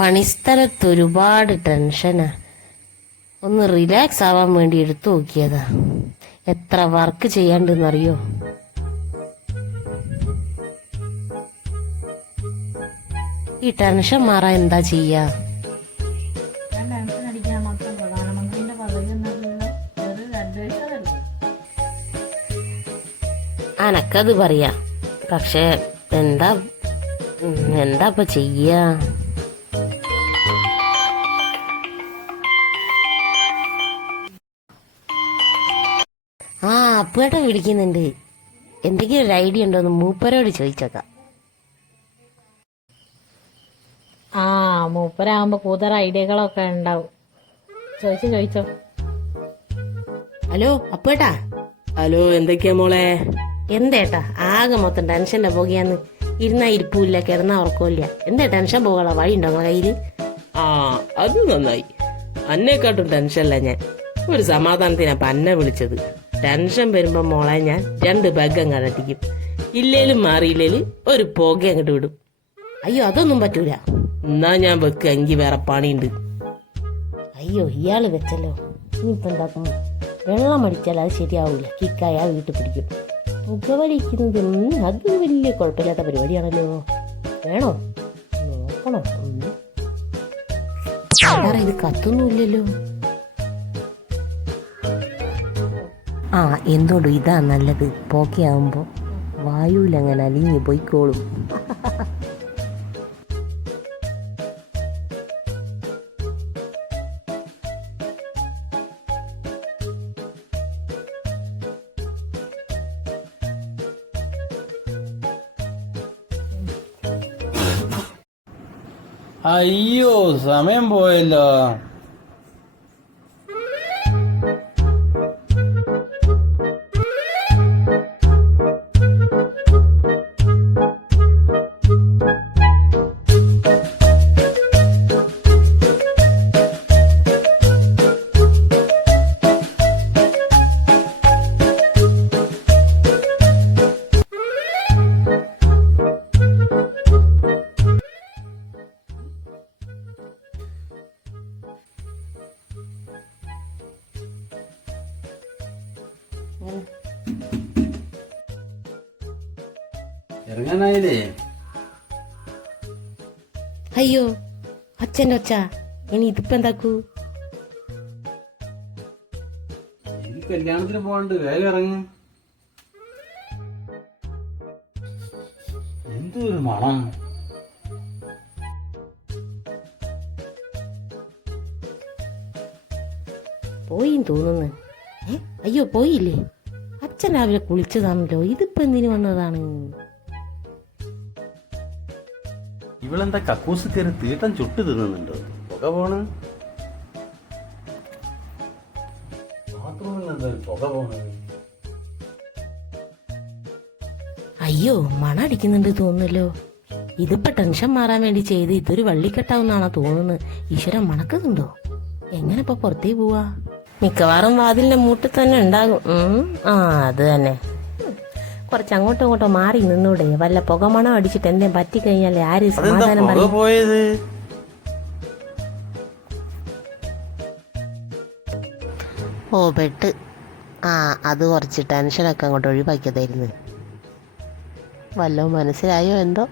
പണിസ്ഥലത്ത് ഒരുപാട് ടെൻഷനാ. ഒന്ന് റിലാക്സ് ആവാൻ വേണ്ടി എടുത്തു നോക്കിയതാ. എത്ര വർക്ക് ചെയ്യാണ്ടെന്നറിയോ? ഈ ടെൻഷൻ മാറാൻ എന്താ ചെയ്യാ? അനക്കത് പറയാ, പക്ഷെ എന്താ ഇപ്പൊ ചെയ്യാ? അപ്പേട്ടൻ വിളിക്കുന്നുണ്ട്. എന്തെങ്കിലും ഒരു ഐഡിയ ഉണ്ടോ എന്ന് മൂപ്പരോട് ചോദിച്ചേക്കാം. മൂപ്പരാകുമ്പോ കൂടുതൽ ഐഡിയകളൊക്കെ ഉണ്ടാവും. ചോദിച്ചോ. ഹലോ അപ്പേട്ടാ. ഹലോ, എന്തൊക്കെയാ മോളെ? എന്തേട്ടാ ആകെ മൊത്തം ടെൻഷന്റെ പോകുകയാന്ന്. ഇരുന്നാ ഇരിപ്പില്ല, കിടന്നാ ഉറക്കമില്ല. എന്താ ടെൻഷൻ പോകാനുള്ള വഴി ഉണ്ടോ നിങ്ങളെ കയ്യില്? അത് നന്നായി. അന്നേക്കാട്ടും ടെൻഷനല്ല ഞാൻ. ഒരു സമാധാനത്തിനാ അന്നെ വിളിച്ചത്. ടെൻഷൻ വരുമ്പോ മോളെ ഞാൻ 2 ബഗ്ഗം കടട്ടിക്കും. ഇല്ലേലും മാറിയില്ലേലും ഒരു പുക അങ്ങോട്ട് വിടും. അയ്യോ അതൊന്നും പറ്റൂല. എന്നാ ഞാൻ വെക്ക, എങ്കിൽ വേറെ പണിയുണ്ട്. അയ്യോ ഇയാള് വെച്ചല്ലോ. ഇനിയിപ്പോ എന്താക്കും? വെള്ളം അടിച്ചാൽ അത് ശരിയാവൂല. കിക്കായ വീട്ടിൽ പിടിക്കും. പുകവലിക്കുന്നത് അത് വലിയ കുഴപ്പമില്ലാത്ത പരിപാടിയാണല്ലോ. വേണോ നോക്കണോ? ഇത് കത്തൊന്നുമില്ലല്ലോ. എന്തുകൊണ്ടും ഇതാ നല്ലത്. പോക്കെയാവുമ്പോ വായുവിലങ്ങനെ അലിഞ്ഞു പോയിക്കോളും. അയ്യോ സമയം പോയല്ലോ. ഇറങ്ങാനായില്ലേ? അയ്യോ അച്ഛൻ്റെ ഒച്ച. ഇനി ഇതിപ്പോ എന്താക്കൂ? എനിക്ക് കല്യാണത്തിന് പോകണ്ട്, വേഗം ഇറങ്ങും. എന്തൊരു മണം! പോയി തോന്നുന്നു. അയ്യോ പോയില്ലേ? അച്ഛൻ രാവിലെ കുളിച്ചതാണല്ലോ. ഇതിപ്പോ എന്തിനു വന്നതാണ്? ഇവളെന്താ കക്കൂസ് കയറി തീട്ടം ചുട്ട് തിന്നുന്നുണ്ടോ? പുക പോണ്. ബാത്റൂമിൽ എന്താ പുക പോണ്? അയ്യോ മണടിക്കുന്നുണ്ട് തോന്നുന്നല്ലോ. ഇതിപ്പോ ടെൻഷൻ മാറാൻ വേണ്ടി ചെയ്ത് ഇതൊരു വള്ളിക്കെട്ടാവുന്നാണോ തോന്നുന്നത്. ഈശ്വരൻ മണക്കുന്നുണ്ടോ? എങ്ങനെ ഇപ്പൊ പുറത്തേക്ക് പോവാ? മിക്കവാറും വാതിലിന്റെ മൂട്ടിൽ തന്നെ ഉണ്ടാകും. അത് തന്നെ. കുറച്ച് അങ്ങോട്ടോ ഇങ്ങോട്ടോ മാറി നിന്നൂടെ? വല്ല പുകമണം അടിച്ചിട്ട് എന്തേലും പറ്റിക്കഴിഞ്ഞാൽ ആര് സമാധാനം പറയും? പെട്ട്. അത് കുറച്ച് ടെൻഷനൊക്കെ അങ്ങോട്ട് ഒഴിവാക്കിയതായിരുന്നു. വല്ലതും മനസ്സിലായോ എന്തോ?